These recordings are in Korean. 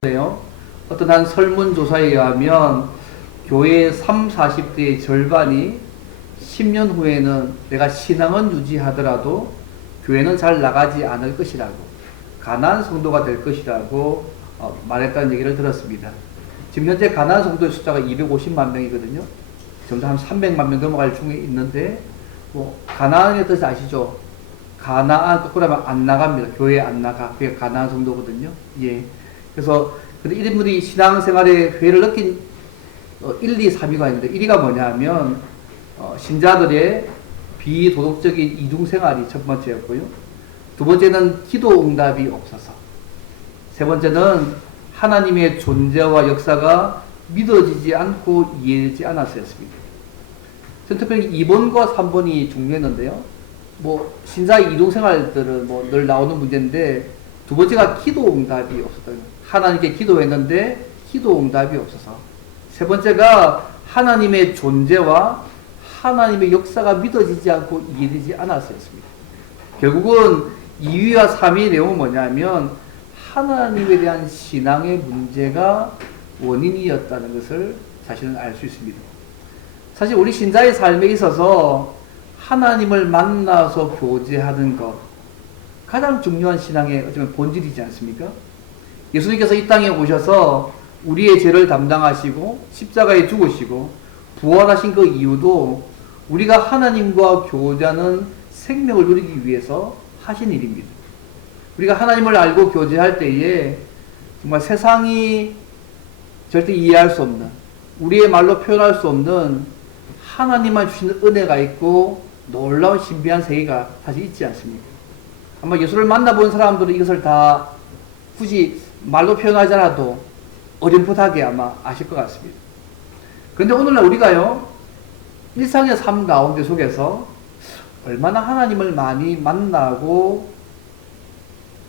데요. 어떤 한 설문조사에 의하면 교회의 3, 40대의 절반이 10년 후에는 내가 신앙은 유지하더라도 교회는 잘 나가지 않을 것이라고, 가난한 성도가 될 것이라고 말했다는 얘기를 들었습니다. 지금 현재 가난한 성도의 숫자가 250만 명이거든요. 점점 한 300만 명 넘어갈 중에 있는데, 가나안의 뜻 아시죠? 가나안 거꾸로 하면 안 나갑니다. 교회에 안 나가. 그게 가나안 성도거든요. 예. 그래서 이런 분이 신앙생활에 회의를 느낀 1, 2, 3위가 있는데, 1위가 뭐냐 하면 신자들의 비도덕적인 이중생활이 첫 번째였고요. 두 번째는 기도 응답이 없어서, 세 번째는 하나님의 존재와 역사가 믿어지지 않고 이해되지 않았었습니다. 저는 특별히 2번과 3번이 중요했는데요. 신자의 이동생활들은 늘 나오는 문제인데, 두 번째가 기도 응답이 없었다. 하나님께 기도했는데 기도 응답이 없어서. 세 번째가 하나님의 존재와 하나님의 역사가 믿어지지 않고 이해되지 않았었습니다. 결국은 2위와 3위의 내용은 뭐냐면 하나님에 대한 신앙의 문제가 원인이었다는 것을 사실은 알 수 있습니다. 사실 우리 신자의 삶에 있어서 하나님을 만나서 교제하는 것, 가장 중요한 신앙의 어쩌면 본질이지 않습니까? 예수님께서 이 땅에 오셔서 우리의 죄를 담당하시고 십자가에 죽으시고 부활하신 그 이유도 우리가 하나님과 교제하는 생명을 누리기 위해서 하신 일입니다. 우리가 하나님을 알고 교제할 때에 정말 세상이 절대 이해할 수 없는, 우리의 말로 표현할 수 없는 하나님만 주시는 은혜가 있고 놀라운 신비한 세계가 사실 있지 않습니까? 아마 예수를 만나본 사람들은 이것을 다 굳이 말로 표현하지 않아도 어렴풋하게 아마 아실 것 같습니다. 그런데 오늘날 우리가요, 일상의 삶 가운데 속에서 얼마나 하나님을 많이 만나고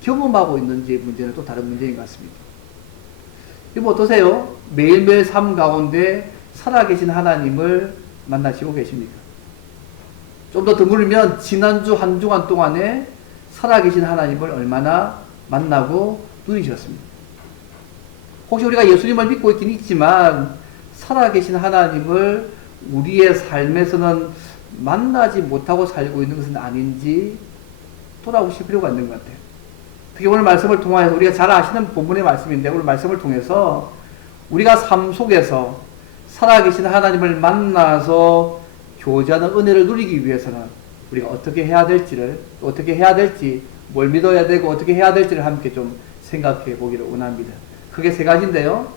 경험하고 있는지 문제는 또 다른 문제인 것 같습니다. 여러분 어떠세요? 매일매일 삶 가운데 살아계신 하나님을 만나시고 계십니까? 좀 더 드물면 지난주 한 주간 동안에 살아계신 하나님을 얼마나 만나고 누리셨습니까? 혹시 우리가 예수님을 믿고 있긴 있지만 살아계신 하나님을 우리의 삶에서는 만나지 못하고 살고 있는 것은 아닌지 돌아보실 필요가 있는 것 같아요. 특히 오늘 말씀을 통해서 우리가 잘 아시는 본문의 말씀인데, 오늘 말씀을 통해서 우리가 삶 속에서 살아계신 하나님을 만나서 교제하는 은혜를 누리기 위해서는 우리가 어떻게 해야 될지를, 어떻게 해야 될지, 뭘 믿어야 되고 어떻게 해야 될지를 함께 좀 생각해 보기를 원합니다. 크게 세 가지인데요.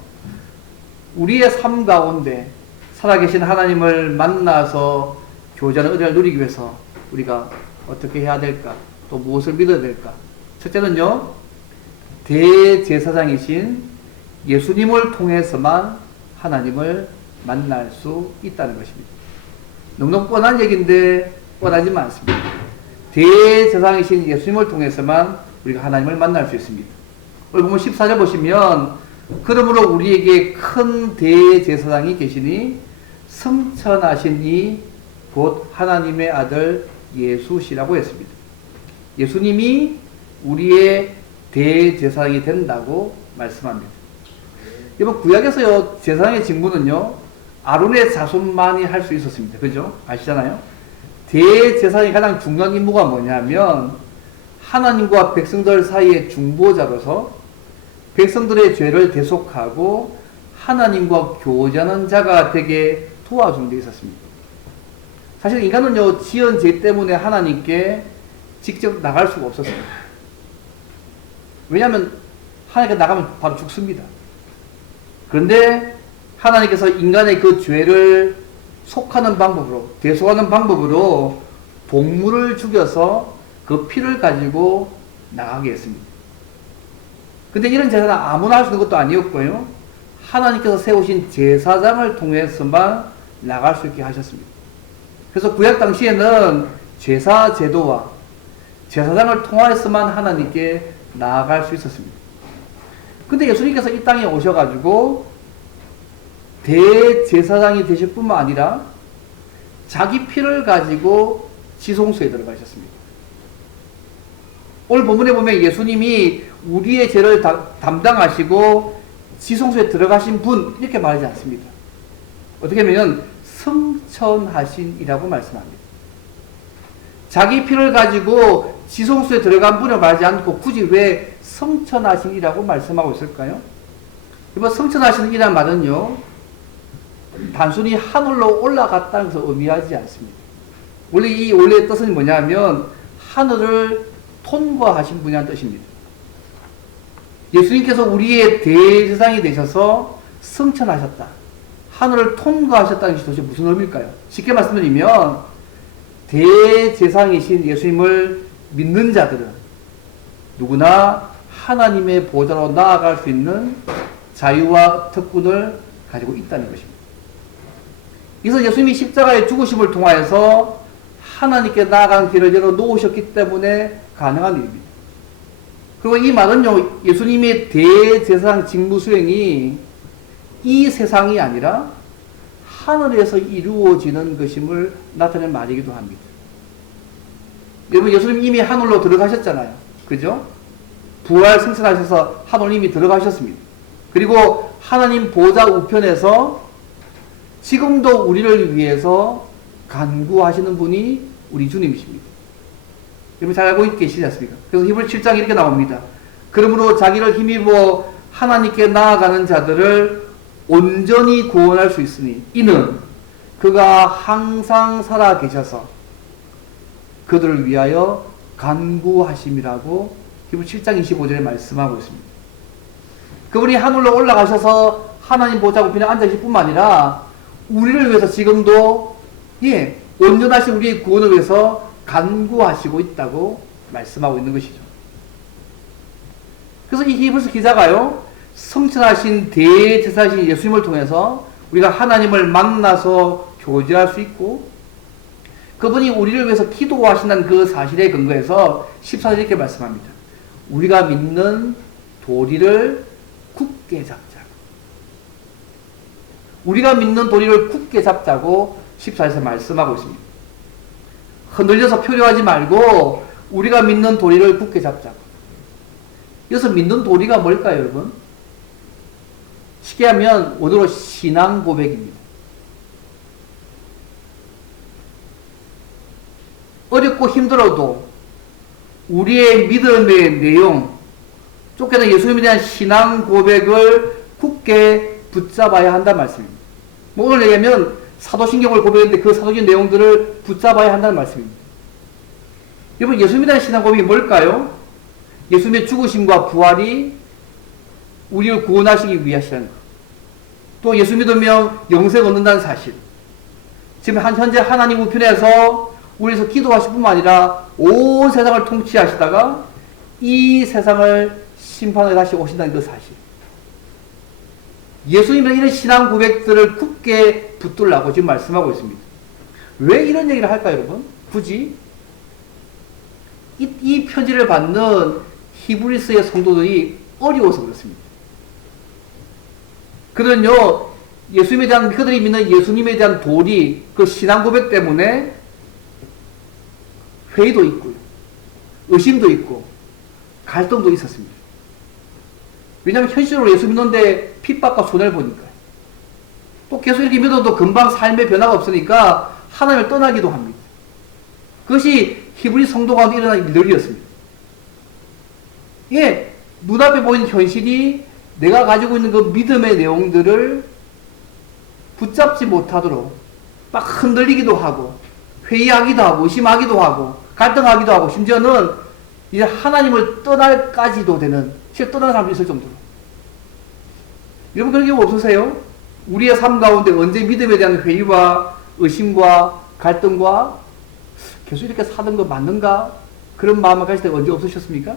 우리의 삶 가운데 살아계신 하나님을 만나서 교제하는 은혜를 누리기 위해서 우리가 어떻게 해야 될까? 또 무엇을 믿어야 될까? 첫째는요, 대제사장이신 예수님을 통해서만 하나님을 만날 수 있다는 것입니다. 너무 뻔한 얘기인데 뻔하지만 않습니다. 대제사장이신 예수님을 통해서만 우리가 하나님을 만날 수 있습니다. 오늘 보면 14절 보시면, 그러므로 우리에게 큰 대제사장이 계시니 성천하신 이 곧 하나님의 아들 예수시라고 했습니다. 예수님이 우리의 대제사장이 된다고 말씀합니다. 여러분, 구약에서요, 제사장의 직무는요, 아론의 자손만이 할 수 있었습니다. 그죠? 아시잖아요? 대제사장의 가장 중요한 임무가 뭐냐면 하나님과 백성들 사이의 중보자로서 백성들의 죄를 대속하고 하나님과 교제하는 자가 되게 도와주는 데 있었습니다. 사실 인간은요, 지은 죄 때문에 하나님께 직접 나갈 수가 없었어요. 왜냐하면 하나님께 나가면 바로 죽습니다. 그런데 하나님께서 인간의 그 죄를 속하는 방법으로, 대속하는 방법으로 동물을 죽여서 그 피를 가지고 나가게 했습니다. 근데 이런 제사는 아무나 할 수 있는 것도 아니었고요, 하나님께서 세우신 제사장을 통해서만 나갈 수 있게 하셨습니다. 그래서 구약 당시에는 제사 제도와 제사장을 통해서만 하나님께 나아갈 수 있었습니다. 근데 예수님께서 이 땅에 오셔가지고 대제사장이 되실 뿐만 아니라 자기 피를 가지고 지성소에 들어가셨습니다. 오늘 본문에 보면 예수님이 우리의 죄를 담당하시고 지성소에 들어가신 분 이렇게 말하지 않습니다. 어떻게 하면 성천하신이라고 말씀합니다. 자기 피를 가지고 지성소에 들어간 분을 말하지 않고 굳이 왜 성천하신이라고 말씀하고 있을까요? 이번 성천하신이라는 말은요, 단순히 하늘로 올라갔다는 것을 의미하지 않습니다. 원래 이 원래의 뜻은 뭐냐면 하늘을 통과하신 분이라는 뜻입니다. 예수님께서 우리의 대제사장이 되셔서 승천하셨다. 하늘을 통과하셨다는 것이 도대체 무슨 의미일까요? 쉽게 말씀드리면 대제사장이신 예수님을 믿는 자들은 누구나 하나님의 보좌로 나아갈 수 있는 자유와 특권을 가지고 있다는 것입니다. 그래서 예수님이 십자가의 죽으심을 통하여서 하나님께 나아가는 길을 열어놓으셨기 때문에 가능한 일입니다. 그리고 이 말은요, 예수님의 대제사장 직무 수행이 이 세상이 아니라 하늘에서 이루어지는 것임을 나타내는 말이기도 합니다. 여러분, 예수님 이미 하늘로 들어가셨잖아요. 그죠? 부활 승천하셔서 하늘 이미 들어가셨습니다. 그리고 하나님 보좌 우편에서 지금도 우리를 위해서 간구하시는 분이 우리 주님이십니다. 여러분 잘 알고 계시지 않습니까? 그래서 히브리 7장 이렇게 나옵니다. 그러므로 자기를 힘입어 하나님께 나아가는 자들을 온전히 구원할 수 있으니 이는 그가 항상 살아 계셔서 그들을 위하여 간구하심이라고 히브리 7장 25절에 말씀하고 있습니다. 그분이 하늘로 올라가셔서 하나님 보좌 우편에 앉아 계실 뿐만 아니라 우리를 위해서 지금도 온전하신 우리의 구원을 위해서 간구하시고 있다고 말씀하고 있는 것이죠. 그래서 이 히브리서 기자가요, 성천하신 대제사장이신 예수님을 통해서 우리가 하나님을 만나서 교제할 수 있고 그분이 우리를 위해서 기도하신다는 그 사실에 근거해서 14절 이렇게 말씀합니다. 우리가 믿는 도리를 굳게 잡자고. 우리가 믿는 도리를 굳게 잡자고 14절에서 말씀하고 있습니다. 흔들려서 표류하지 말고 우리가 믿는 도리를 굳게 잡자고. 여기서 믿는 도리가 뭘까요, 여러분? 쉽게 하면 원어로 신앙 고백입니다. 어렵고 힘들어도 우리의 믿음의 내용, 쫓겨난 예수님에 대한 신앙 고백을 굳게 붙잡아야 한다는 말씀입니다. 뭐 오늘 얘기하면 사도신경을 고백했는데 그 사도적인 내용들을 붙잡아야 한다는 말씀입니다. 여러분, 예수님에 대한 신앙 고백이 뭘까요? 예수님의 죽으심과 부활이 우리를 구원하시기 위하시라는 것. 또 예수 믿으면 영생 얻는다는 사실. 지금 현재 하나님 우편에서 우리에서 기도하실 뿐만 아니라 온 세상을 통치하시다가 이 세상을 심판에 다시 오신다는 그 사실. 예수님은 이런 신앙 고백들을 굳게 붙들라고 지금 말씀하고 있습니다. 왜 이런 얘기를 할까요, 여러분? 굳이? 이 편지를 받는 히브리서의 성도들이 어려워서 그렇습니다. 그들은요, 예수님에 대한, 그들이 믿는 예수님에 대한 도리, 그 신앙 고백 때문에 회의도 있고요, 의심도 있고, 갈등도 있었습니다. 왜냐하면 현실적으로 예수 믿는데 핍박과 손해를 보니까요. 또 계속 이렇게 믿어도 금방 삶의 변화가 없으니까 하나님을 떠나기도 합니다. 그것이 히브리 성도 가운데 일어난 일들이었습니다. 눈앞에 보이는 현실이 내가 가지고 있는 그 믿음의 내용들을 붙잡지 못하도록 막 흔들리기도 하고 회의하기도 하고 의심하기도 하고 갈등하기도 하고 심지어는 이제 하나님을 떠날까지도 되는, 실제 떠나는 사람도 있을 정도로. 여러분 그런 경우 없으세요? 우리의 삶 가운데 언제 믿음에 대한 회의와 의심과 갈등과 계속 이렇게 사는 거 맞는가? 그런 마음을 가질 때가 언제 없으셨습니까?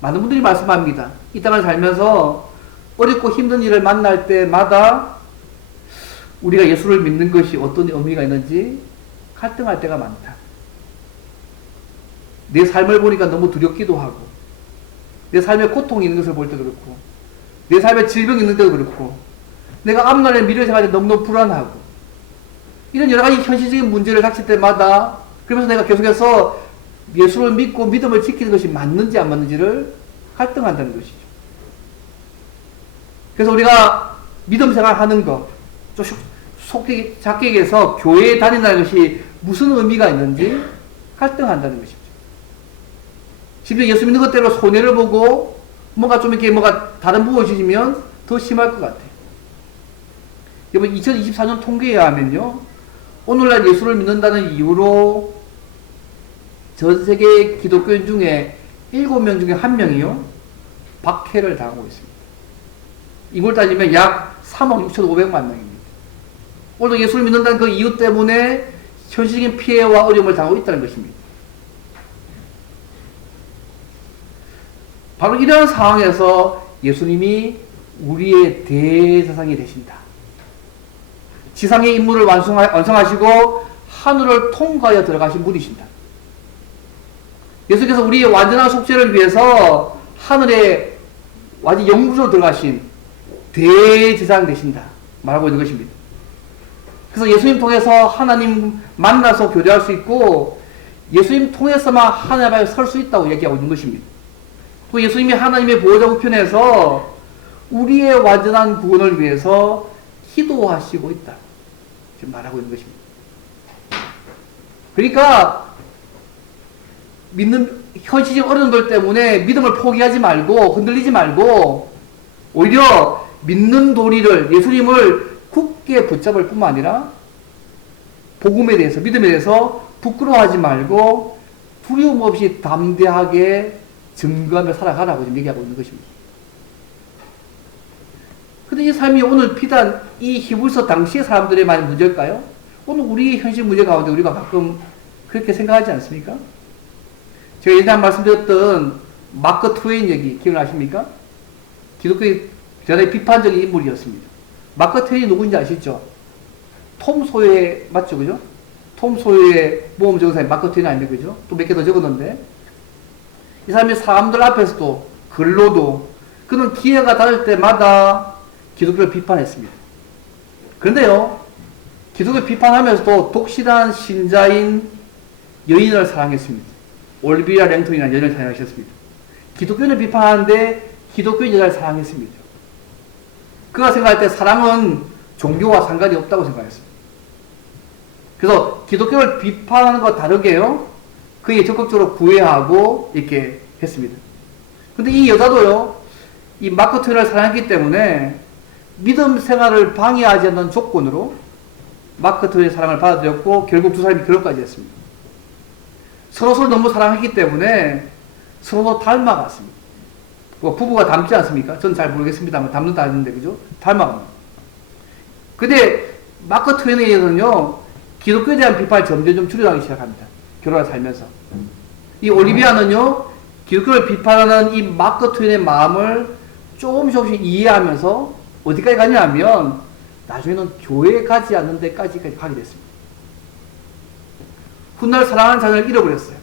많은 분들이 말씀합니다. 이 땅을 살면서 어렵고 힘든 일을 만날 때마다 우리가 예수를 믿는 것이 어떤 의미가 있는지 갈등할 때가 많다. 내 삶을 보니까 너무 두렵기도 하고, 내 삶에 고통이 있는 것을 볼 때도 그렇고, 내 삶에 질병이 있는 때도 그렇고, 내가 앞날의 미래 생활에 너무너무 불안하고, 이런 여러 가지 현실적인 문제를 닥칠 때마다 그러면서 내가 계속해서 예수를 믿고 믿음을 지키는 것이 맞는지 안 맞는지를 갈등한다는 것이죠. 그래서 우리가 믿음 생활하는 것, 좀 속히 작게 얘기해서 교회에 다닌다는 것이 무슨 의미가 있는지 갈등한다는 것이죠. 심지어 예수 믿는 것대로 손해를 보고 뭔가 좀 이렇게 뭐가 다른 부분을 주시면 더 심할 것 같아요. 여러분 2024년 통계에 의하면요, 오늘날 예수를 믿는다는 이유로 전 세계 기독교인 중에 7명 중에 1명이요 박해를 당하고 있습니다. 이걸 따지면 약 3억 6,500만 명입니다. 오늘도 예수를 믿는다는 그 이유 때문에 현실적인 피해와 어려움을 당하고 있다는 것입니다. 바로 이러한 상황에서 예수님이 우리의 대제사장이 되신다. 지상의 임무를 완성하시고 하늘을 통과하여 들어가신 분이신다. 예수께서 우리의 완전한 속죄를 위해서 하늘에 완전 영구적으로 들어가신 대제사장 되신다 말하고 있는 것입니다. 그래서 예수님 통해서 하나님 만나서 교제할 수 있고 예수님 통해서만 하나님 앞에 설 수 있다고 얘기하고 있는 것입니다. 또 예수님이 하나님의 보호자 우편에서 우리의 완전한 구원을 위해서 기도하시고 있다 지금 말하고 있는 것입니다. 그러니까 믿는 현실적 어려움들 때문에 믿음을 포기하지 말고 흔들리지 말고 오히려 믿는 도리를 예수님을 굳게 붙잡을 뿐만 아니라 복음에 대해서 믿음에 대해서 부끄러워하지 말고 두려움 없이 담대하게 증거하며 살아가라고 지금 얘기하고 있는 것입니다. 근데 이 삶이 오늘 비단 이 히브리서 당시의 사람들의만 문제일까요? 오늘 우리의 현실 문제 가운데 우리가 가끔 그렇게 생각하지 않습니까? 제가 예전에 말씀드렸던 마크 트웨인 얘기 기억나십니까? 기독교의 대단히 비판적인 인물이었습니다. 마크 트웨인이 누구인지 아시죠? 톰 소유의 맞죠, 그죠? 톰 소유의 모험 적은 사람이 마크 트웨인 아닙니까, 그죠? 또 몇 개 더 적었는데 이 사람이 사람들 앞에서도 글로도 그는 기회가 닿을 때마다 기독교를 비판했습니다. 그런데요, 기독교를 비판하면서도 독실한 신자인 여인을 사랑했습니다. 올비아 랭턴이라는 여인을 사랑하셨습니다. 기독교는 비판하는데 기독교인 여자를 사랑했습니다. 그가 생각할 때 사랑은 종교와 상관이 없다고 생각했습니다. 그래서 기독교를 비판하는 것과 다르게요, 그에게 적극적으로 구애하고 이렇게 했습니다. 근데 이 여자도요, 이 마크 트웨인을 사랑했기 때문에 믿음 생활을 방해하지 않는 조건으로 마크 트웨인의 사랑을 받아들였고 결국 두 사람이 결혼까지 했습니다. 서로서로 너무 사랑했기 때문에 서로 닮아갔습니다. 뭐 부부가 닮지 않습니까? 전 잘 모르겠습니다만 닮는다 하는데 그죠? 닮아갑니다. 근데 마크 트웨인에 의해서는요, 기독교에 대한 비판을 점점 좀 줄여나가기 시작합니다. 결혼을 살면서. 이 올리비아는요, 기독교를 비판하는 이 마크 트웨인의 마음을 조금씩 이해하면서 어디까지 가냐면 나중에는 교회에 가지 않는 데까지 가게 됐습니다. 훗날 사랑하는 자녀를 잃어버렸어요.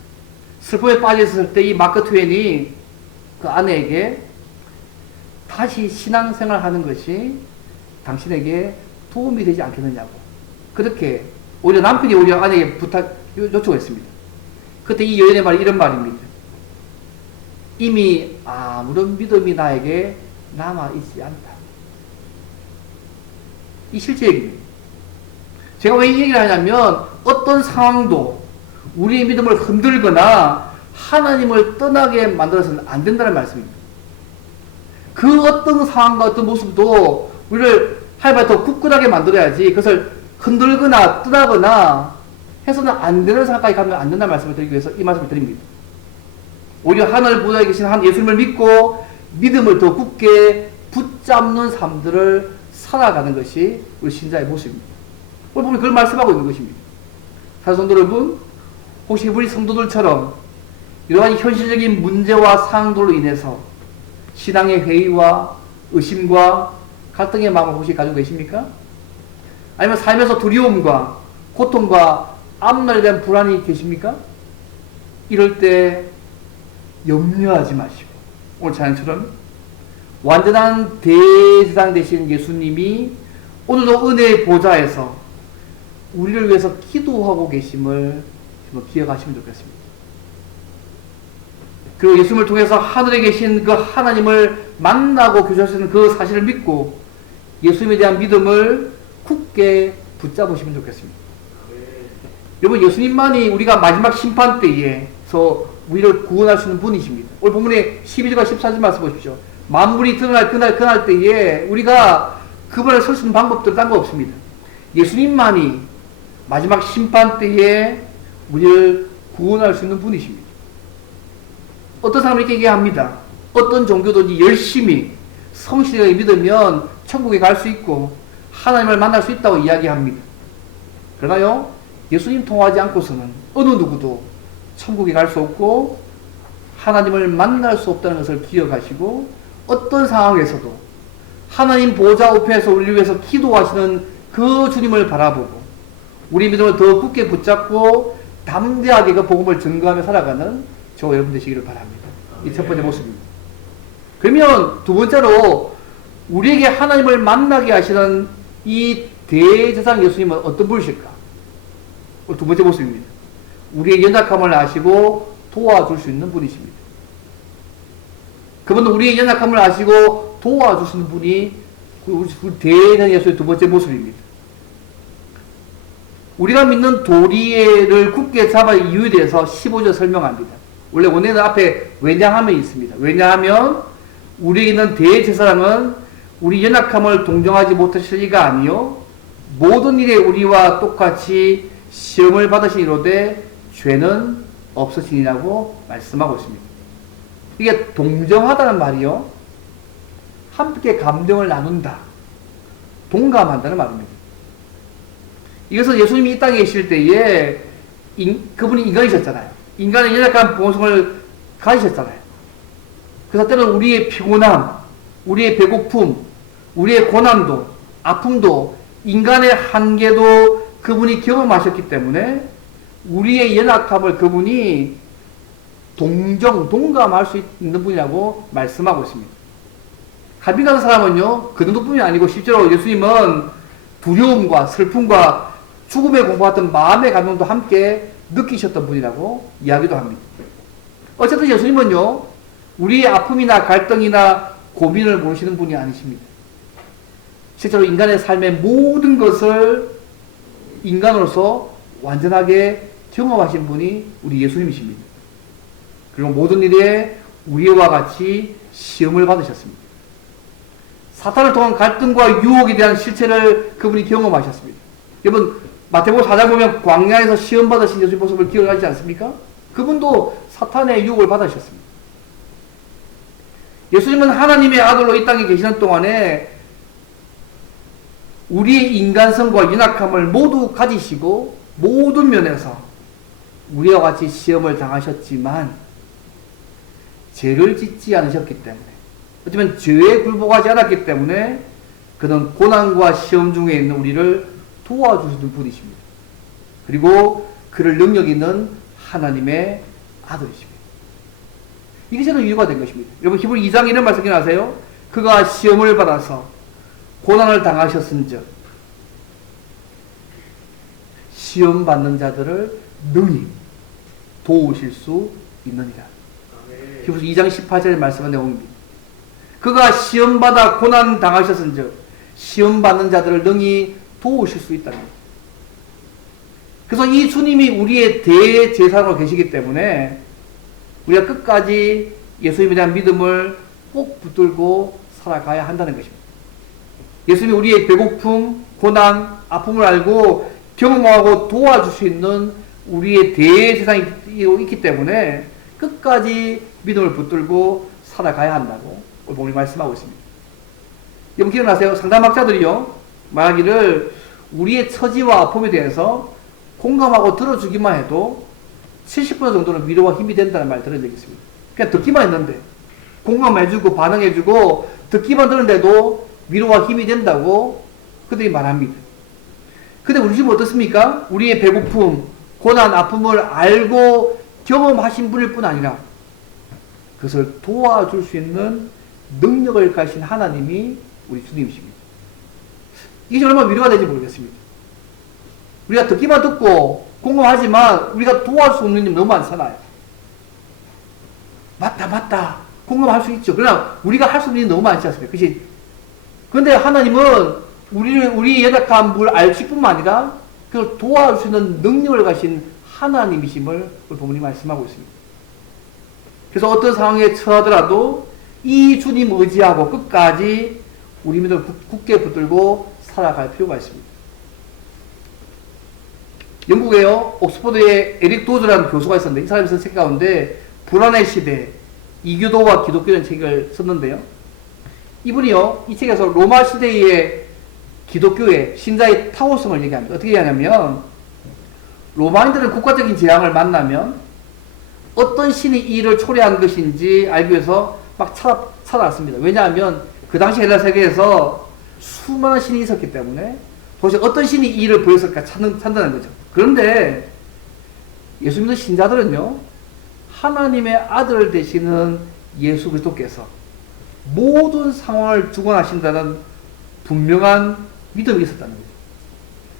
슬픔에 빠졌을 때 이 마크 트웨인이 그 아내에게 다시 신앙생활 하는 것이 당신에게 도움이 되지 않겠느냐고, 그렇게 오히려 남편이 오히려 아내에게 요청했습니다. 그때 이 여인의 말이 이런 말입니다. 이미 아무런 믿음이 나에게 남아있지 않다. 이 실제 얘기입니다. 제가 왜 이 얘기를 하냐면 어떤 상황도 우리의 믿음을 흔들거나 하나님을 떠나게 만들어서는 안 된다는 말씀입니다. 그 어떤 상황과 어떤 모습도 우리를 하나님과 더 굳건하게 만들어야지 그것을 흔들거나 떠나거나 해서는 안 되는 상황까지 가면 안 된다는 말씀을 드리기 위해서 이 말씀을 드립니다. 오히려 하늘 보좌에 계신 한 예수님을 믿고 믿음을 더 굳게 붙잡는 삶들을 살아가는 것이 우리 신자의 모습입니다. 오늘 보면 그걸 말씀하고 있는 것입니다. 사랑하는 성도 여러분, 혹시 우리 성도들처럼 이러한 현실적인 문제와 상황들로 인해서 신앙의 회의와 의심과 갈등의 마음을 혹시 가지고 계십니까? 아니면 삶에서 두려움과 고통과 앞날에 대한 불안이 계십니까? 이럴 때 염려하지 마시고 오늘 찬양처럼 완전한 대제사장 되신 예수님이 오늘도 은혜의 보좌에서 우리를 위해서 기도하고 계심을 기억하시면 좋겠습니다. 그리고 예수님을 통해서 하늘에 계신 그 하나님을 만나고 교제할 수 있는 그 사실을 믿고 예수님에 대한 믿음을 굳게 붙잡으시면 좋겠습니다. 여러분, 예수님만이 우리가 마지막 심판 때에서 우리를 구원할 수 있는 분이십니다. 오늘 본문에 12절과 14절 말씀 보십시오. 만물이 드러날 그날 때에 우리가 그분을 설 수 있는 방법들은 딴 거 없습니다. 예수님만이 마지막 심판 때에 우리를 구원할 수 있는 분이십니다. 어떤 사람은 이렇게 얘기합니다. 어떤 종교든지 열심히 성실하게 믿으면 천국에 갈 수 있고 하나님을 만날 수 있다고 이야기합니다. 그러나요, 예수님 통하지 않고서는 어느 누구도 천국에 갈 수 없고 하나님을 만날 수 없다는 것을 기억하시고 어떤 상황에서도 하나님 보좌 앞에서 우리를 위해서 기도하시는 그 주님을 바라보고 우리 믿음을 더 굳게 붙잡고 담대하게 그 복음을 증거하며 살아가는 저 여러분 되시기를 바랍니다. 이 첫 번째 모습입니다. 그러면 두 번째로 우리에게 하나님을 만나게 하시는 이 대제사장 예수님은 어떤 분이실까? 두 번째 모습입니다. 우리의 연약함을 아시고 도와줄 수 있는 분이십니다. 그분은 우리의 연약함을 아시고 도와주시는 분이 대제사장 예수의 두 번째 모습입니다. 우리가 믿는 도리를 굳게 잡아야 이유에 대해서 15절 설명합니다. 원래 원래는 앞에 왜냐하면 있습니다. 왜냐하면 우리에게 있는 대제사장은 우리 연약함을 동정하지 못하실 이가 아니요 모든 일에 우리와 똑같이 시험을 받으시니로되 죄는 없으시니라고 말씀하고 있습니다. 이게 동정하다는 말이요, 함께 감정을 나눈다, 동감한다는 말입니다. 이것은 예수님이 이 땅에 계실 때에 그분이 인간이셨잖아요. 인간의 연약한 본성을 가지셨잖아요. 그래서 때로는 우리의 피곤함, 우리의 배고픔, 우리의 고난도, 아픔도, 인간의 한계도 그분이 경험하셨기 때문에 우리의 연약함을 그분이 동감할 수 있는 분이라고 말씀하고 있습니다. 갈비 같은 사람은요, 그 정도뿐이 아니고 실제로 예수님은 두려움과 슬픔과 죽음에 공포했던 마음의 감정도 함께 느끼셨던 분이라고 이야기도 합니다. 어쨌든 예수님은요, 우리의 아픔이나 갈등이나 고민을 모르시는 분이 아니십니다. 실제로 인간의 삶의 모든 것을 인간으로서 완전하게 경험하신 분이 우리 예수님이십니다. 그리고 모든 일에 우리와 같이 시험을 받으셨습니다. 사탄을 통한 갈등과 유혹에 대한 실체를 그분이 경험하셨습니다. 여러분, 마태복음 4장 보면 광야에서 시험 받으신 예수님 모습을 기억하지 않습니까? 그분도 사탄의 유혹을 받으셨습니다. 예수님은 하나님의 아들로 이 땅에 계시는 동안에 우리의 인간성과 연약함을 모두 가지시고 모든 면에서 우리와 같이 시험을 당하셨지만 죄를 짓지 않으셨기 때문에, 어쩌면 죄에 굴복하지 않았기 때문에 그는 고난과 시험 중에 있는 우리를 도와주시는 분이십니다. 그리고 그를 능력 있는 하나님의 아들이십니다. 이게 저는 이유가 된 것입니다. 여러분, 히브리 2장 이런 말씀 기억나세요? 그가 시험을 받아서 고난을 당하셨은즉 시험 받는 자들을 능히 도우실 수 있느니라. 히브리서 2장 18절의 말씀은 내용입니다. 그가 시험 받아 고난 당하셨은즉 시험 받는 자들을 능히 도우실 수 있다는 겁니다. 그래서 이 주님이 우리의 대제사장으로 계시기 때문에 우리가 끝까지 예수님에 대한 믿음을 꼭 붙들고 살아가야 한다는 것입니다. 예수님이 우리의 배고픔, 고난, 아픔을 알고 경험하고 도와줄 수 있는 우리의 대제사장이 있기 때문에 끝까지 믿음을 붙들고 살아가야 한다고 오늘 말씀하고 있습니다. 여러분 기억나세요? 상담학자들이요, 말하기를 우리의 처지와 아픔에 대해서 공감하고 들어주기만 해도 70% 정도는 위로와 힘이 된다는 말 들은 적이 있습니다. 그냥 듣기만 했는데 공감해주고 반응해주고 듣기만 들었는데도 위로와 힘이 된다고 그들이 말합니다. 근데 우리 집은 어떻습니까? 우리의 배고픔, 고난, 아픔을 알고 경험하신 분일 뿐 아니라 그것을 도와줄 수 있는 능력을 가진 하나님이 우리 주님이십니다. 이게 얼마나 위로가 될지 모르겠습니다. 우리가 듣기만 듣고 공감하지만 우리가 도와줄 수 없는 일 너무 많잖아요. 맞다. 공감할 수 있죠. 그러나 우리가 할 수 있는 일이 너무 많지 않습니까? 그치? 그런데 하나님은 우리 연약함을 알실 뿐만 아니라 그걸 도와줄 수 있는 능력을 가신 하나님이심을 본문이 말씀하고 있습니다. 그래서 어떤 상황에 처하더라도 이 주님 의지하고 끝까지 우리 믿음을 굳게 붙들고 살아갈 필요가 있습니다. 영국에요, 옥스퍼드에 에릭 도즈라는 교수가 있었는데 이 사람이 쓴 책 가운데 불안의 시대, 이교도와 기독교라는 책을 썼는데요. 이분이요, 이 책에서 로마 시대의 기독교의 신자의 타오성을 얘기합니다. 어떻게 얘기하냐면, 로마인들은 국가적인 재앙을 만나면 어떤 신이 이 일을 초래한 것인지 알기 위해서 막 찾아왔습니다. 왜냐하면 그 당시 헬라 세계에서 수많은 신이 있었기 때문에 도대체 어떤 신이 이 일을 보였을까 찾는다는 거죠. 그런데 예수 믿는 신자들은요, 하나님의 아들 되시는 예수 그리스도께서 모든 상황을 주관하신다는 분명한 믿음이 있었다는 거죠.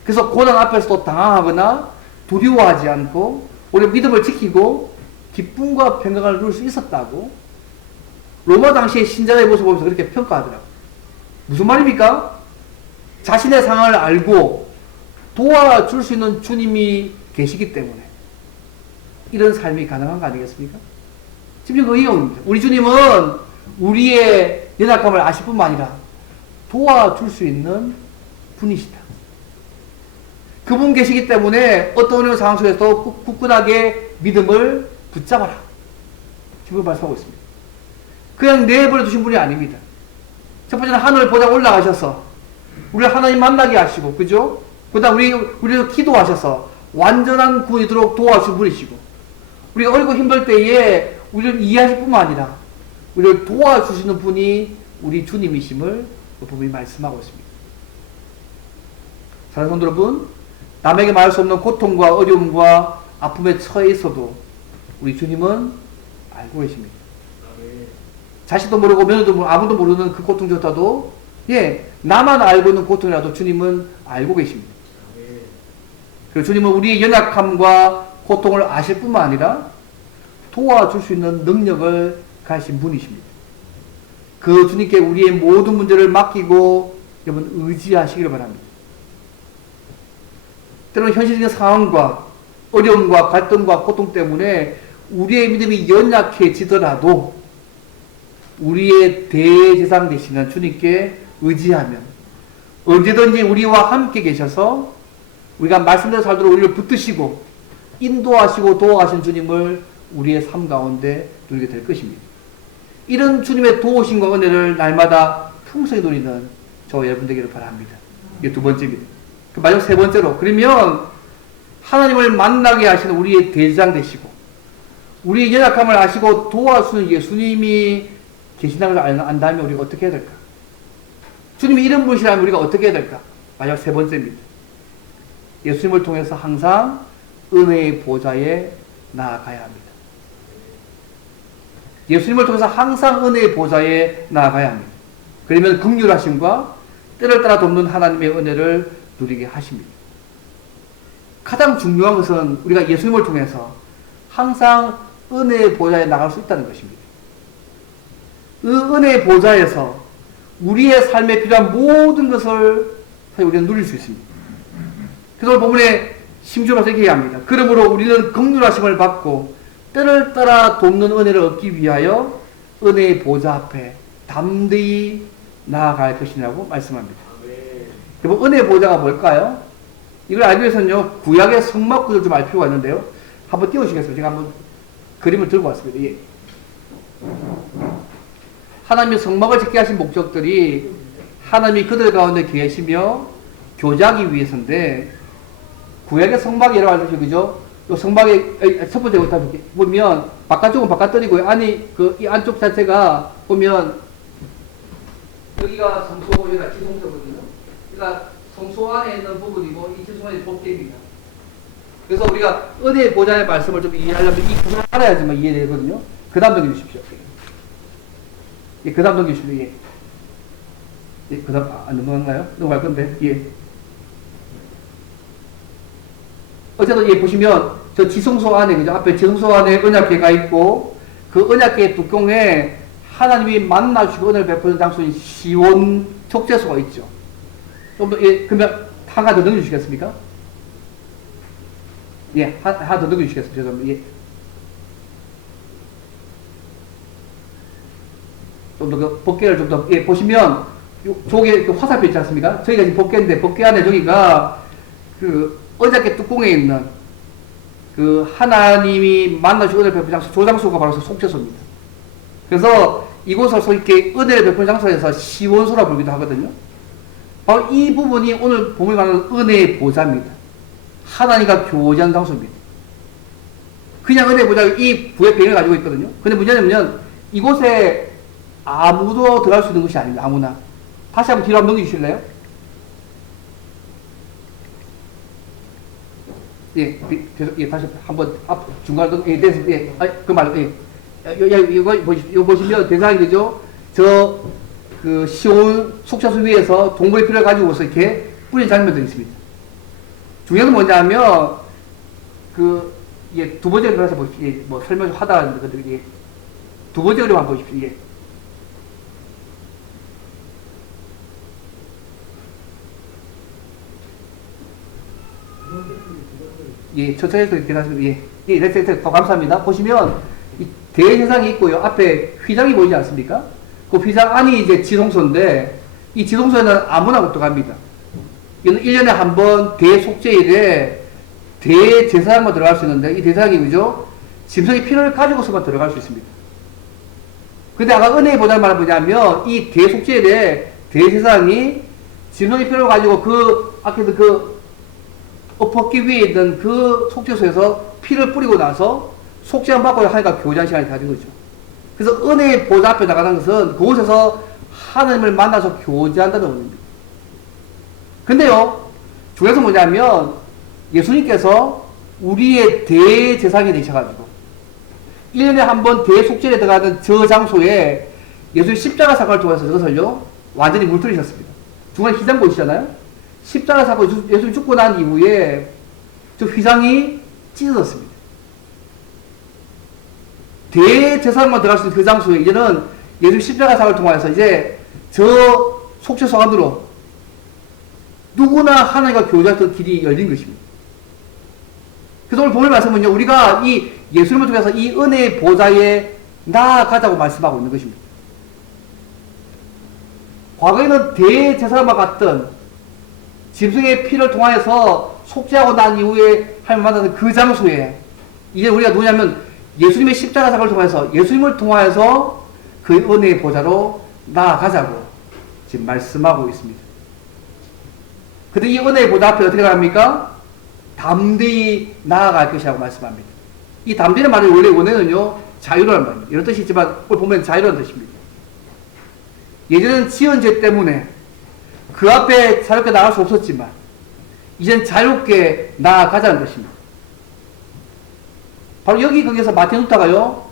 그래서 고난 앞에서도 당황하거나 두려워하지 않고 우리 믿음을 지키고 기쁨과 평강을 누릴 수 있었다고 로마 당시의 신자의 모습을 보면서 그렇게 평가하더라고요. 무슨 말입니까? 자신의 상황을 알고 도와줄 수 있는 주님이 계시기 때문에 이런 삶이 가능한 거 아니겠습니까? 지금 그 이유입니다. 우리 주님은 우리의 연약함을 아실 뿐만 아니라 도와줄 수 있는 분이시다. 그분 계시기 때문에 어떤 어려운 상황 속에서도 굳건하게 믿음을 붙잡아라. 지금 말씀하고 있습니다. 그냥 내버려 두신 분이 아닙니다. 첫 번째는 하늘 보좌 올라가셔서 우리를 하나님 만나게 하시고, 그죠? 그 다음 우리도 기도하셔서 완전한 구원이 되도록 도와주신 분이시고, 우리가 어렵고 힘들 때에 우리를 이해하실 뿐만 아니라 우리를 도와주시는 분이 우리 주님이심을 분명히 말씀하고 있습니다. 사랑하는 성도 여러분, 남에게 말할 수 없는 고통과 어려움과 아픔에 처해 있어도 우리 주님은 알고 계십니다. 자식도 모르고 며느리도 모르고 아무도 모르는 그 고통조차도 나만 알고 있는 고통이라도 주님은 알고 계십니다. 그리고 주님은 우리의 연약함과 고통을 아실 뿐만 아니라 도와줄 수 있는 능력을 가진 분이십니다. 그 주님께 우리의 모든 문제를 맡기고 여러분 의지하시기를 바랍니다. 때로는 현실적인 상황과 어려움과 갈등과 고통 때문에 우리의 믿음이 연약해지더라도 우리의 대제사장 되시는 주님께 의지하면 언제든지 우리와 함께 계셔서 우리가 말씀대로 살도록 우리를 붙드시고 인도하시고 도와가신 주님을 우리의 삶 가운데 누리게 될 것입니다. 이런 주님의 도우심과 은혜를 날마다 풍성히 누리는 저 여러분 되기를 바랍니다. 이게 두 번째입니다. 마지막 세 번째로, 그러면 하나님을 만나게 하시는 우리의 대제사장 되시고 우리의 연약함을 아시고 도와주는 예수님이 계신다는 걸 안다면 우리가 어떻게 해야 될까? 주님이 이런 분이시라면 우리가 어떻게 해야 될까? 마지막 세 번째입니다. 예수님을 통해서 항상 은혜의 보좌에 나아가야 합니다. 예수님을 통해서 항상 은혜의 보좌에 나아가야 합니다. 그러면 긍휼하심과 때를 따라 돕는 하나님의 은혜를 누리게 하십니다. 가장 중요한 것은 우리가 예수님을 통해서 항상 은혜의 보좌에 나갈 수 있다는 것입니다. 그 은혜의 보좌에서 우리의 삶에 필요한 모든 것을 우리는 누릴 수 있습니다. 그래서 본문에 심주로서 이렇게 얘기합니다. 그러므로 우리는 긍휼하심을 받고 때를 따라 돕는 은혜를 얻기 위하여 은혜의 보좌 앞에 담대히 나아갈 것이라고 말씀합니다. 여러분, 은혜의 보좌가 뭘까요? 이걸 알기 위해서는요, 구약의 성막 구조를 좀 알 필요가 있는데요. 한번 띄워주시겠어요? 제가 한번 그림을 들고 왔습니다. 예. 하나님의 성막을 짓게 하신 목적들이 하나님이 그들 가운데 계시며 교제하기 위해서인데, 구약의 성막이 여러 가지 그죠? 요 성막의 첫 번째 부터 보면 바깥쪽은 바깥들이고요. 이 안쪽 자체가 보면 여기가 성소, 여기가 지성소거든요. 그러니까 성소 안에 있는 부분이고 이 지성 안에 복대입니다. 그래서 우리가 은혜의 보좌의 말씀을 좀 이해하려면 이 구조를 알아야지만 이해되거든요. 그 다음 넘겨주십시오. 예, 그 다음 넘겨주십시오. 예. 예, 그 다음, 안 넘어갔나요? 넘어갈 건데, 예. 어쨌든, 예, 보시면, 저 지성소 안에, 그죠? 앞에 지성소 안에 언약궤가 있고, 그 그 언약궤 뚜껑에 하나님이 만나주시고 은혜를 베푸는 장소인 시온 촉제소가 있죠. 좀 더, 예, 그러면 하나 더 넘겨주시겠습니까? 예, 하나 더 넘겨주시겠습니까? 죄송합니다. 예. 좀 더 그 법궤를 좀 더, 예, 보시면, 저게 그 화살표 있지 않습니까? 저희가 지금 법궤인데, 법궤 안에 저기가 그 언약궤 뚜껑에 있는 그 하나님이 만나주시고 은혜를 베푸는 장소, 조 장소가 바로 속죄소입니다. 그래서 이곳을 이렇게 은혜를 베푸는 장소에서 시온소라 부르기도 하거든요. 바로 이 부분이 오늘 본문에 말하는 은혜의 보좌입니다. 하나님과 교제하는 장소입니다. 그냥 은혜의 보좌가 이 구의 배경을 가지고 있거든요. 근데 문제는 이곳에 아무도 들어갈 수 있는 것이 아닙니다. 아무나. 다시 한번 뒤로 한번 넘겨주실래요? 예, 예, 다시 한번 중간에 예, 됐습니다. 예, 그 말로 예. 이거 보시면 대상이 되죠? 그 시온 속죄소 위에서 동물의 피를 가지고서 이렇게 뿌린 장면들이 있습니다. 중요한 건 뭐냐면, 예, 두 번째 그림에서 보십시오. 예, 뭐 설명 좀 하다 하는데, 예. 두 번째 그림 한번 보십시오. 예. 예, 천천히 해서 이렇게 하시면, 예. 예, 네, 더 감사합니다. 보시면, 이 대제사장이 있고요. 앞에 휘장이 보이지 않습니까? 그 휘장 안이 이제 지동소인데, 이 지동소에는 아무나 못 들어갑니다. 이는 1년에 한 번 대속죄일에 대제사장만 들어갈 수 있는데, 이 대제사장이 그죠? 짐승의 피를 가지고서만 들어갈 수 있습니다. 근데 아까 은혜의 보좌를 말한 뭐냐면, 이 대속죄일에 대제사장이 짐승의 피를 가지고 아까도 엎었기 위에 있는 그 속죄소에서 피를 뿌리고 나서 속죄함 받고 하니까 교제한 시간이 다 된 거죠. 그래서 은혜의 보좌 앞에 나가는 것은 그곳에서 하나님을 만나서 교제한다는 의미입니다. 근데요, 중요한 건 뭐냐면 예수님께서 우리의 대제사장이 되셔가지고 1년에 한 번 대속죄에 들어가는 저 장소에 예수님 십자가 사건을 통해서 그것을요 완전히 물들이셨습니다. 중간에 휘장 보이시잖아요? 십자가 사건, 예수님 죽고 난 이후에 저 휘장이 찢어졌습니다. 대제사장만 들어갈 수 있는 그 장소에 이제는 예수님 십자가 사건을 통해서 이제 저 속죄소 안으로 누구나 하나님과 교제할 그 길이 열린 것입니다. 그래서 오늘 본문 말씀은요, 우리가 이 예수님을 통해서 이 은혜의 보좌에 나아가자고 말씀하고 있는 것입니다. 과거에는 대제사장과 같던 짐승의 피를 통하여서 속죄하고 난 이후에 하나님을 만나는 그 장소에 이제 우리가 누구냐면 예수님의 십자가 사건을 통해서 예수님을 통하여서 그 은혜의 보좌로 나아가자고 지금 말씀하고 있습니다. 근데 이 은혜의 보좌 앞에 어떻게 나갑니까? 담대히 나아갈 것이라고 말씀합니다. 이 담대는 말이 원래 원래는요 자유라는 말입니다. 이런 뜻이 있지만 오늘 보면 자유라는 뜻입니다. 예전에는 지은 죄 때문에 그 앞에 자유롭게 나갈 수 없었지만 이젠 자유롭게 나아가자는 것입니다. 바로 여기 거기서 마틴 루터가요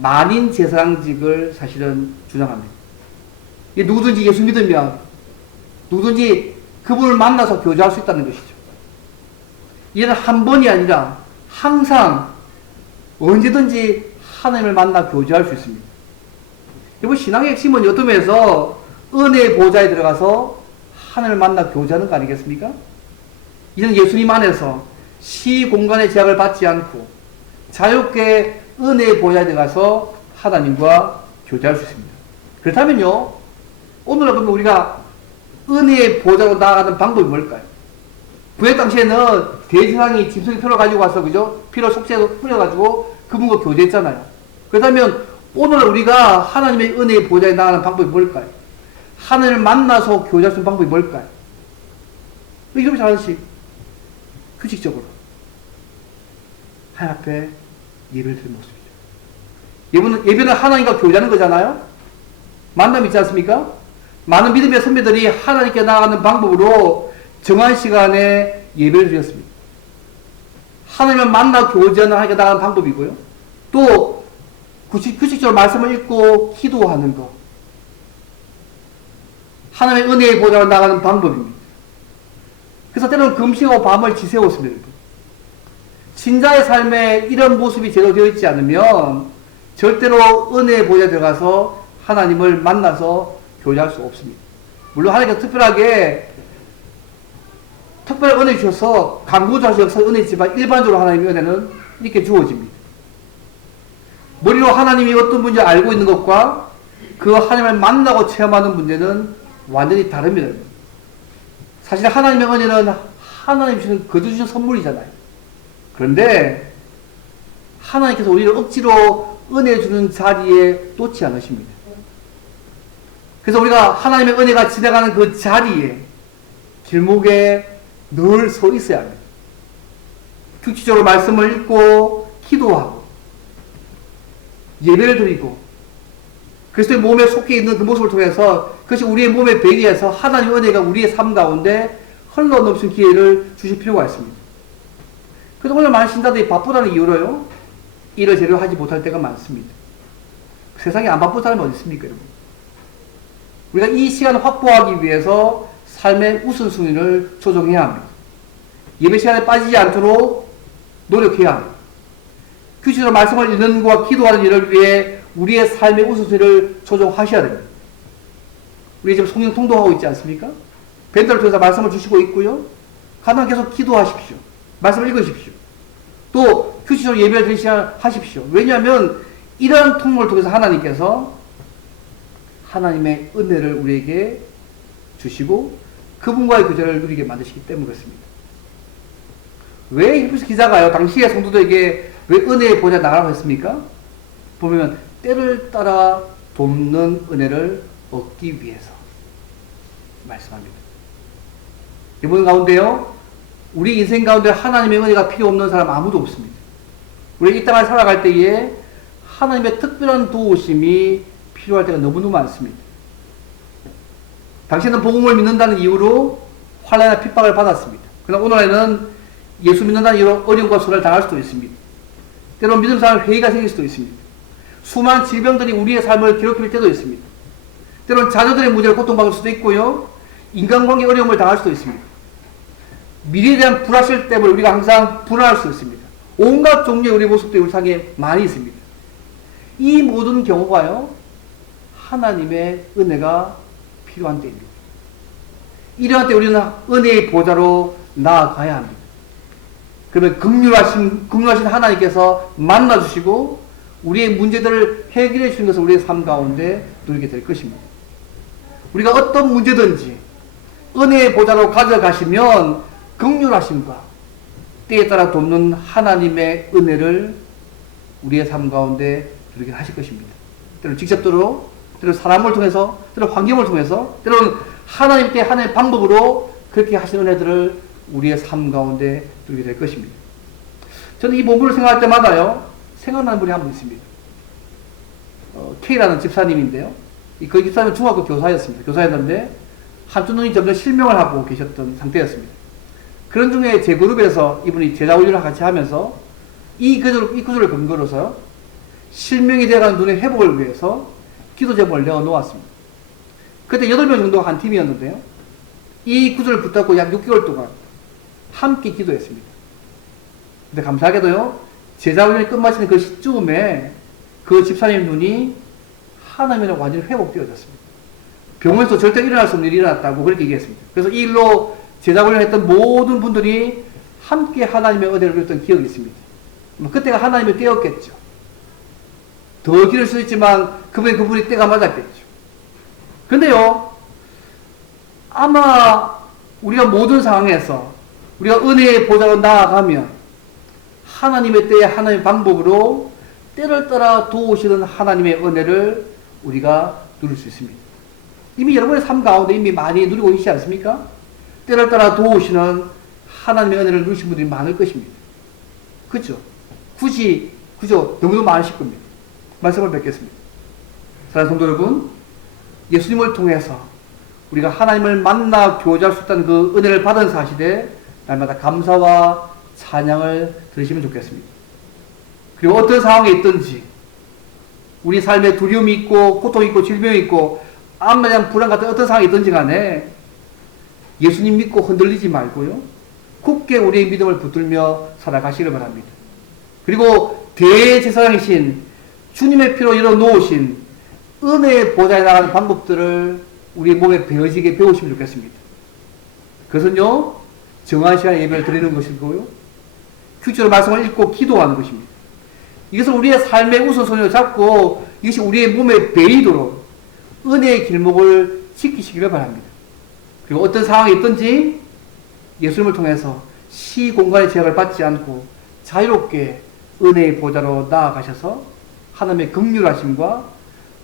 만인 제사장직을 사실은 주장합니다. 누구든지 예수 믿으면 누구든지 그분을 만나서 교제할 수 있다는 것이죠. 이제는 한 번이 아니라 항상 언제든지 하나님을 만나 교제할 수 있습니다. 여러분 신앙의 핵심은 어떤 면에서 은혜의 보좌에 들어가서 하나님을 만나 교제하는 거 아니겠습니까? 이제는 예수님 안에서 시 공간의 제약을 받지 않고 자유롭게 은혜의 보좌에 들어가서 하나님과 교제할 수 있습니다. 그렇다면요 오늘날 그러면 우리가 은혜의 보좌로 나아가는 방법이 뭘까요? 구약 당시에는 대제사장이 짐승의 피를 가지고 와서 그죠? 피를 속죄해서 뿌려가지고 그분과 교제했잖아요. 그렇다면 오늘 우리가 하나님의 은혜의 보좌에 나가는 방법이 뭘까요? 하나님을 만나서 교제할 수 있는 방법이 뭘까요? 이렇게 하나씩 규칙적으로 하나님 앞에 예배를 드리는 모습이죠. 예배는 하나님과 교제하는 거잖아요. 만남 있지 않습니까? 많은 믿음의 선배들이 하나님께 나아가는 방법으로 정한 시간에 예배를 드렸습니다. 하나님을 만나 교제하는 하나님께 나아가는 방법이고요. 또 규칙적으로 말씀을 읽고 기도하는 것. 하나님의 은혜의 보좌로 나가는 방법입니다. 그래서 때로는 금식하고 밤을 지새웠습니다. 신자의 삶에 이런 모습이 제대로 되어 있지 않으면 절대로 은혜의 보좌에 들어가서 하나님을 만나서 교제할 수 없습니다. 물론 하나님께서 특별한 은혜 주셔서 강구자식 역사 은혜 있지만 일반적으로 하나님의 은혜는 이렇게 주어집니다. 머리로 하나님이 어떤 분인지 알고 있는 것과 그 하나님을 만나고 체험하는 문제는 완전히 다릅니다. 사실 하나님의 은혜는 하나님 주신 거저 주신 선물이잖아요. 그런데 하나님께서 우리를 억지로 은혜 주는 자리에 놓지 않으십니다. 그래서 우리가 하나님의 은혜가 지나가는 그 자리에 길목에 늘 서 있어야 합니다. 규칙적으로 말씀을 읽고 기도하고 예배를 드리고 그리스도의 몸에 속해 있는 그 모습을 통해서 그것이 우리의 몸에 배기해서 하나님의 은혜가 우리의 삶 가운데 흘러넘치는 기회를 주실 필요가 있습니다. 그래서 오늘 많은 신자들이 바쁘다는 이유로요, 일을 제대로 하지 못할 때가 많습니다. 세상에 안 바쁜 사람이 어디 있습니까, 여러분? 우리가 이 시간을 확보하기 위해서 삶의 우선순위를 조정해야 합니다. 예배 시간에 빠지지 않도록 노력해야 합니다. 규칙적으로 말씀을 읽는 것과 기도하는 일을 위해 우리의 삶의 우선순위를 조정하셔야 됩니다. 우리 지금 성령 통독하고 있지 않습니까? 밴드를 통해서 말씀을 주시고 있고요. 가능한 계속 기도하십시오. 말씀을 읽으십시오. 또 규칙적으로 예배를 드리시야 하십시오. 왜냐하면 이러한 통로를 통해서 하나님께서 하나님의 은혜를 우리에게 주시고 그분과의 교제를 누리게 만드시기 때문에 그렇습니다. 왜 히브리서 기자가요, 당시의 성도들에게 왜 은혜의 보좌에 나가라고 했습니까? 보면 때를 따라 돕는 은혜를 얻기 위해서 말씀합니다. 이번 가운데요, 우리 인생 가운데 하나님의 은혜가 필요 없는 사람 아무도 없습니다. 우리 이 땅을 살아갈 때에 하나님의 특별한 도우심이 필요할 때가 너무너무 많습니다. 당신은 복음을 믿는다는 이유로 환난이나 핍박을 받았습니다. 그러나 오늘날에는 예수 믿는다는 이유로 어려움과 소란을 당할 수도 있습니다. 때로는 믿음 사람 회의가 생길 수도 있습니다. 수많은 질병들이 우리의 삶을 괴롭힐 때도 있습니다. 때로는 자녀들의 문제를 고통받을 수도 있고요, 인간관계 어려움을 당할 수도 있습니다. 미래에 대한 불확실 때문에 우리가 항상 불안할 수 있습니다. 온갖 종류의 우리 모습들이 우리 삶에 많이 있습니다. 이 모든 경우가요, 하나님의 은혜가 필요한 때입니다. 이러한 때 우리는 은혜의 보좌로 나아가야 합니다. 그러면 긍휼하신 하나님께서 만나주시고 우리의 문제들을 해결해 주시는 것을 우리의 삶 가운데 누리게 될 것입니다. 우리가 어떤 문제든지 은혜의 보좌로 가져가시면 긍휼하심과 때에 따라 돕는 하나님의 은혜를 우리의 삶 가운데 누리게 하실 것입니다. 때로는 직접적으로, 때로는 사람을 통해서, 때로는 환경을 통해서, 때로는 하나님 때 하나님의 방법으로 그렇게 하시는 은혜들을 우리의 삶 가운데 누리게 될 것입니다. 저는 이 본문을 생각할 때마다요, 생각나는 분이 한 분 있습니다. K라는 집사님인데요. 그 집사님은 중학교 교사였습니다. 교사였는데 한쪽 눈이 점점 실명을 하고 계셨던 상태였습니다. 그런 중에 제 그룹에서 이분이 제자훈련을 같이 하면서 이 구절을 근거로서요, 실명이 되어가는 눈의 회복을 위해서 기도 제목을 내어놓았습니다. 그때 8명 정도가 한 팀이었는데요, 이 구절을 붙잡고 약 6개월 동안 함께 기도했습니다. 근데 감사하게도요, 제자훈련이 끝마치는 그 시점에 그 집사님 눈이 하나님이랑 완전히 회복되어졌습니다. 병원에서 절대 일어날 수 없는 일이 일어났다고 그렇게 얘기했습니다. 그래서 이 일로 제자훈련을 했던 모든 분들이 함께 하나님의 은혜를 누렸던 기억이 있습니다. 그때가 하나님의 때였겠죠. 더 길을 수 있지만 그분이 때가 맞았겠죠. 근데요, 아마 우리가 모든 상황에서 우리가 은혜의 보좌로 나아가면 하나님의 때에 하나님의 방법으로 때를 따라 도우시는 하나님의 은혜를 우리가 누릴 수 있습니다. 이미 여러분의 삶 가운데 이미 많이 누리고 있지 않습니까? 때를 따라 도우시는 하나님의 은혜를 누리신 분들이 많을 것입니다. 그죠? 그죠? 너무도 많으실 겁니다. 말씀을 뵙겠습니다. 사랑하는 성도 여러분, 예수님을 통해서 우리가 하나님을 만나 교제할 수 있다는 그 은혜를 받은 사실에 날마다 감사와 찬양을 들으시면 좋겠습니다. 그리고 어떤 상황에 있든지 우리 삶에 두려움이 있고 고통이 있고 질병이 있고 암에 대한 불안 같은 어떤 상황이 있든지 간에 예수님 믿고 흔들리지 말고요, 굳게 우리의 믿음을 붙들며 살아가시길 바랍니다. 그리고 대제사장이신 주님의 피로 열어 놓으신 은혜의 보좌에 나가는 방법들을 우리 몸에 배어지게 배우시면 좋겠습니다. 그것은요, 정한 시간에 예배를 드리는 것이고요, 규칙적으로 말씀을 읽고 기도하는 것입니다. 이것을 우리의 삶의 우선순위로 잡고 이것이 우리의 몸에 배이도록 은혜의 길목을 지키시기를 바랍니다. 그리고 어떤 상황이 있든지 예수님을 통해서 시 공간의 제약을 받지 않고 자유롭게 은혜의 보좌로 나아가셔서 하나님의 긍휼하심과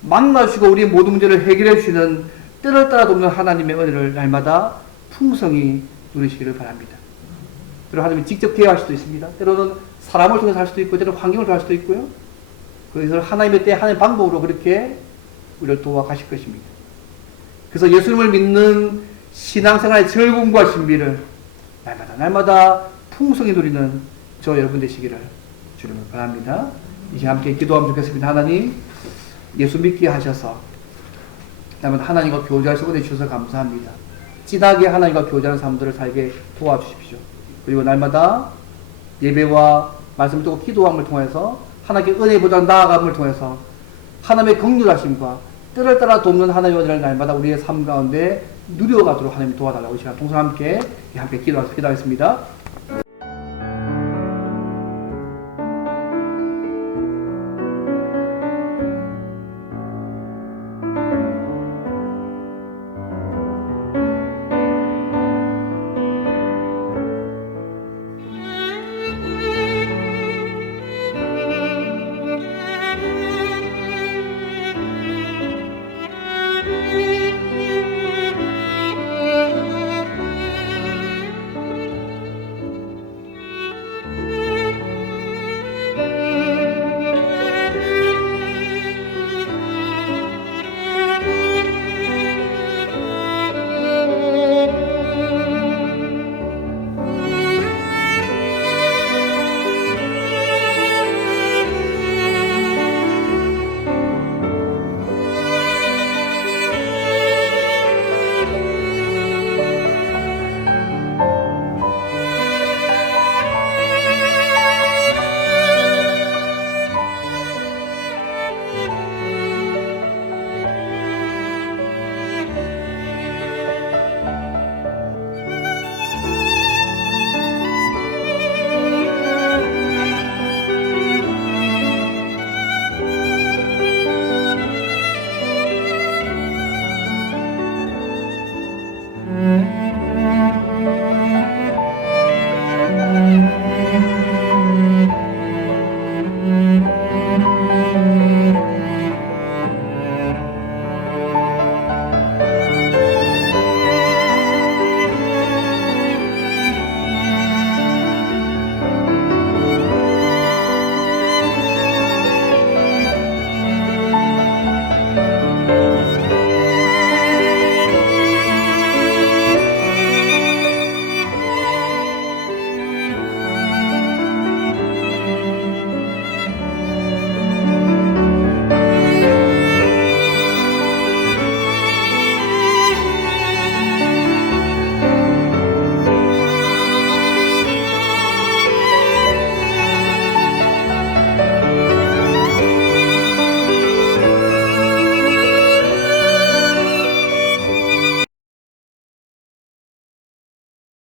만나주시고 우리의 모든 문제를 해결해 주시는 때를 따라 돕는 하나님의 은혜를 날마다 풍성히 누리시기를 바랍니다. 때로 하나님이 직접 개혁할 수도 있습니다. 때로는 사람을 통해서 할 수도 있고, 때로는 환경을 통할 수도 있고요. 그래서 하나님의 때 하나님의 방법으로 그렇게 우리를 도와가실 것입니다. 그래서 예수님을 믿는 신앙생활의 즐거움과 신비를 날마다 풍성히 누리는 저 여러분 되시기를 주님을 바랍니다. 이제 함께 기도하면 좋겠습니다. 하나님, 예수 믿게 하셔서 날마다 하나님과 교제하시고 은혜 주셔서 감사합니다. 진하게 하나님과 교제하는 삶들을 살게 도와주십시오. 그리고 날마다 예배와 말씀을 듣고 기도함을 통해서 하나님께 은혜보다 나아감을 통해서 하나님의 긍휼하심과 때를 따라 돕는 하나님의 은혜를 날마다 우리의 삶 가운데 누려가도록 하나님 도와달라고 이 시간 동서 함께 기도하겠습니다.